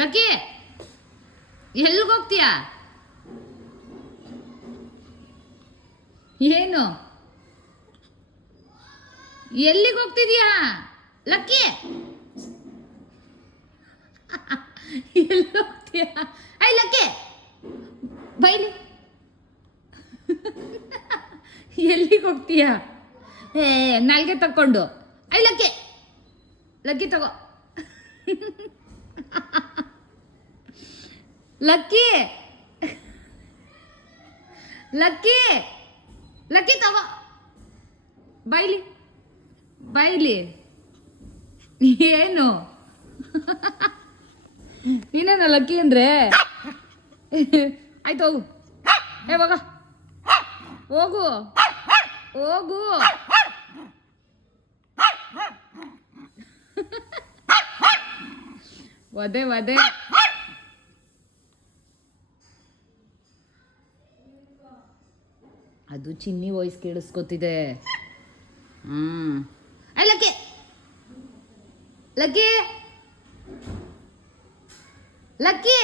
Lucky ಎಲ್ಲಿಗೆ ಹೋಗ್ತೀಯಾ? ಏನು ಎಲ್ಲಿಗೆ ಹೋಗ್ತಿದ್ಯಾ ಲಕ್ಕಿ? ಎಲ್ಲಿ ಹೋಗ್ತೀಯಾ? ಐ ಲಕ್ಕಿ ಬೈಲಿ. ಎಲ್ಲಿಗೆ ಹೋಗ್ತೀಯಾ? ಏ ನಾಲ್ಗೆ ತಕ್ಕೊಂಡು ಐ ಲಕ್ಕಿ ಲಕ್ಕಿ ತಗೋ. ಲಕ್ಕಿ ಲಕ್ಕಿ ಲಕ್ಕಿ ತಗೋ. ಬೈಲಿ ಬೈಲಿ. ಏನು ನೀನೇನ ಲಕ್ಕಿ ಅಂದ್ರೆ? ಆಯ್ತು ಹೋಗು. ಏ ಹೋಗ ಹೋಗು ಹೋಗು. ಒದೆ ಒದೆ. ಅದು ಚಿನ್ನಿ ವಾಯ್ಸ್ ಕೇಳಿಸ್ಕೊತಿದೆ. I lucky lucky lucky